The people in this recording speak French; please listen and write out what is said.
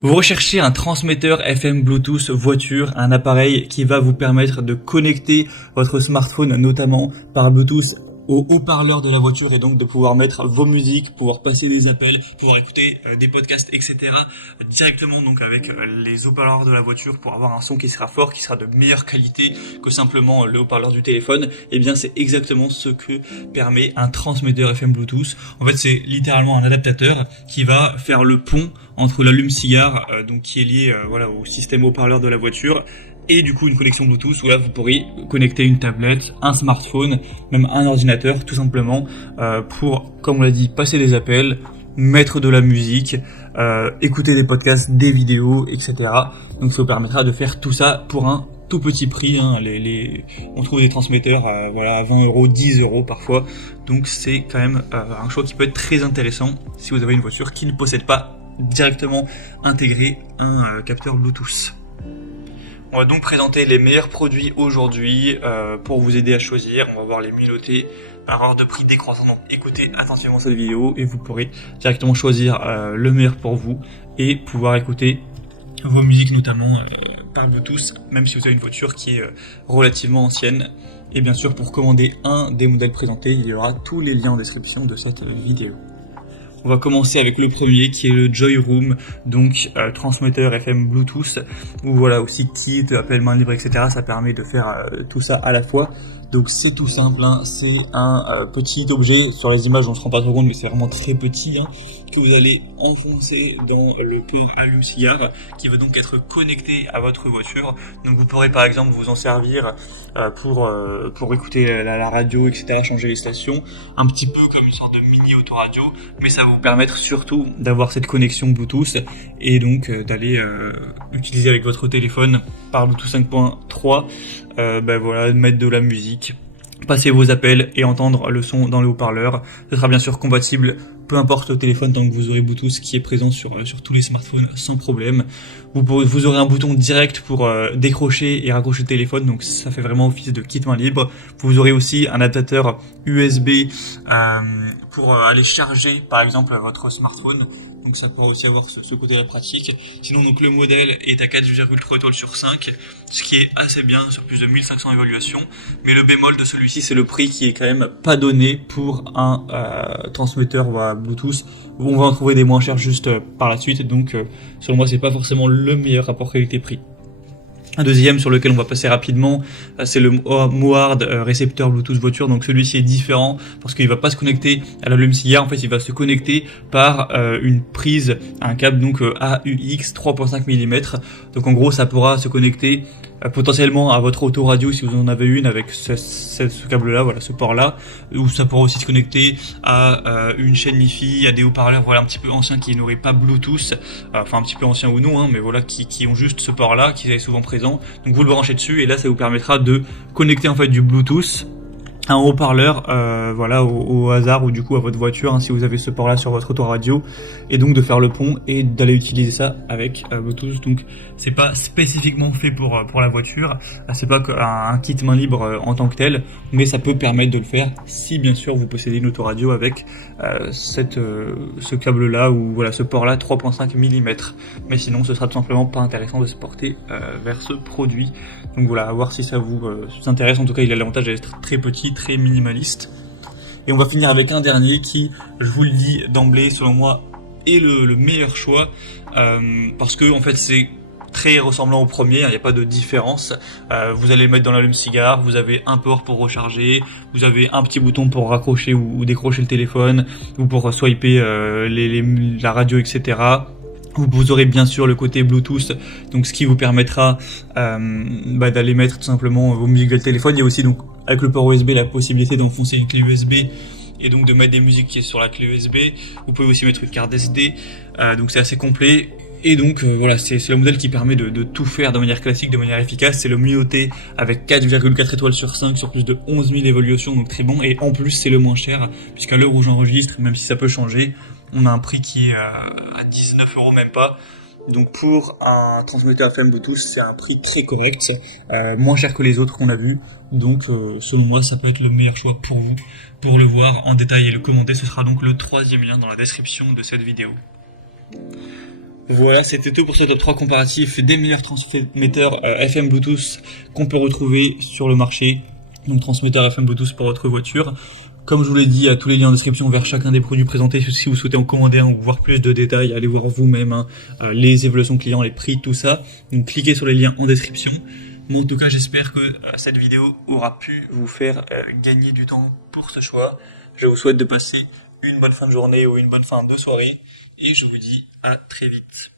Vous recherchez un transmetteur FM Bluetooth voiture, un appareil qui va vous permettre de connecter votre smartphone notamment par Bluetooth au haut-parleur de la voiture et donc de pouvoir mettre vos musiques, pouvoir passer des appels, pouvoir écouter des podcasts, etc. directement donc avec les haut-parleurs de la voiture pour avoir un son qui sera fort, qui sera de meilleure qualité que simplement le haut-parleur du téléphone. Et bien c'est exactement ce que permet un transmetteur FM Bluetooth. En fait c'est littéralement un adaptateur qui va faire le pont entre l'allume-cigare donc qui est lié au système haut-parleur de la voiture et du coup une connexion Bluetooth où là vous pourrez connecter une tablette, un smartphone, même un ordinateur tout simplement pour, comme on l'a dit, passer des appels, mettre de la musique, écouter des podcasts, des vidéos, etc. Donc ça vous permettra de faire tout ça pour un tout petit prix, hein. On trouve des transmetteurs à 20 €, 10 € parfois, donc c'est quand même un choix qui peut être très intéressant si vous avez une voiture qui ne possède pas directement intégré un capteur Bluetooth. On va donc présenter les meilleurs produits aujourd'hui pour vous aider à choisir. On va voir les mieux notés par ordre de prix décroissant. Donc écoutez attentivement cette vidéo et vous pourrez directement choisir le meilleur pour vous et pouvoir écouter vos musiques notamment par Bluetooth, même si vous avez une voiture qui est relativement ancienne. Et bien sûr, pour commander un des modèles présentés, il y aura tous les liens en description de cette vidéo. On va commencer avec le premier qui est le Joyroom, donc transmetteur FM Bluetooth, ou voilà aussi kit, appel main libre, etc. Ça permet de faire tout ça à la fois. Donc c'est tout simple, hein. C'est un petit objet, sur les images on se rend pas trop compte mais c'est vraiment très petit, hein, que vous allez enfoncer dans le port allume-cigare qui va donc être connecté à votre voiture. Donc vous pourrez par exemple vous en servir pour écouter la radio, etc., changer les stations, un petit peu comme une sorte de mini autoradio, mais ça va vous permettre surtout d'avoir cette connexion Bluetooth et donc d'aller utiliser avec votre téléphone par Bluetooth 5.3 mettre de la musique, passer vos appels et entendre le son dans le haut-parleur. Ce sera bien sûr compatible peu importe le téléphone tant que vous aurez Bluetooth qui est présent sur tous les smartphones sans problème. Vous aurez un bouton direct pour décrocher et raccrocher le téléphone, donc ça fait vraiment office de kit main libre. Vous aurez aussi un adaptateur USB pour aller charger par exemple votre smartphone. Donc ça pourra aussi avoir ce côté-là pratique. Sinon donc le modèle est à 4,3 étoiles sur 5, ce qui est assez bien sur plus de 1500 évaluations. Mais le bémol de celui-ci c'est le prix qui est quand même pas donné pour un transmetteur Bluetooth. On va en trouver des moins chers juste par la suite, donc selon moi c'est pas forcément le meilleur rapport qualité-prix. Un deuxième sur lequel on va passer rapidement, c'est le Mohard récepteur Bluetooth voiture. Donc celui-ci est différent parce qu'il va pas se connecter à l'allume-cigare. En fait, il va se connecter par une prise, un câble donc AUX 3.5 mm. Donc en gros, ça pourra se connecter potentiellement à votre autoradio si vous en avez une avec ce câble-là, ce port-là, ou ça pourra aussi se connecter à une chaîne Wi-Fi, à des haut-parleurs un petit peu anciens qui n'auraient pas Bluetooth, un petit peu anciens ou non, mais qui ont juste ce port-là, qui est souvent présent. Donc vous le branchez dessus et là ça vous permettra de connecter en fait du Bluetooth un haut-parleur au hasard ou du coup à votre voiture, si vous avez ce port là sur votre autoradio, et donc de faire le pont et d'aller utiliser ça avec Bluetooth. Donc c'est pas spécifiquement fait pour la voiture, c'est pas un kit main libre en tant que tel, mais ça peut permettre de le faire si bien sûr vous possédez une autoradio avec ce câble là ou ce port là 3.5 mm. Mais sinon ce sera tout simplement pas intéressant de se porter vers ce produit. Donc à voir si ça vous intéresse. En tout cas il a l'avantage d'être très petit, très minimaliste. Et on va finir avec un dernier qui, je vous le dis d'emblée, selon moi est le meilleur choix parce que en fait c'est très ressemblant au premier, il n'y a pas de différence. Vous allez le mettre dans l'allume-cigare, vous avez un port pour recharger, vous avez un petit bouton pour raccrocher ou décrocher le téléphone, ou pour swiper la radio, etc. Vous aurez bien sûr le côté Bluetooth, donc ce qui vous permettra d'aller mettre tout simplement vos musiques vers le téléphone. Il y a aussi donc avec le port USB la possibilité d'enfoncer une clé USB et donc de mettre des musiques qui est sur la clé USB. Vous pouvez aussi mettre une carte SD, donc c'est assez complet. Et donc c'est le modèle qui permet de tout faire de manière classique, de manière efficace. C'est le mieux noté avec 4,4 étoiles sur 5 sur plus de 11 000 évaluations, donc très bon. Et en plus c'est le moins cher, puisqu'à l'heure où j'enregistre, même si ça peut changer, on a un prix qui est à 19 € même pas. Donc pour un transmetteur FM Bluetooth, c'est un prix très correct, moins cher que les autres qu'on a vus. Donc selon moi, ça peut être le meilleur choix pour vous. Pour le voir en détail et le commenter, ce sera donc le troisième lien dans la description de cette vidéo. Voilà, c'était tout pour ce top 3 comparatif des meilleurs transmetteurs FM Bluetooth qu'on peut retrouver sur le marché. Donc transmetteur FM Bluetooth pour votre voiture. Comme je vous l'ai dit, à tous les liens en description vers chacun des produits présentés. Si vous souhaitez en commander un ou voir plus de détails, allez voir vous-même les évaluations clients, les prix, tout ça. Donc cliquez sur les liens en description. Mais en tout cas, j'espère que cette vidéo aura pu vous faire gagner du temps pour ce choix. Je vous souhaite de passer une bonne fin de journée ou une bonne fin de soirée. Et je vous dis à très vite.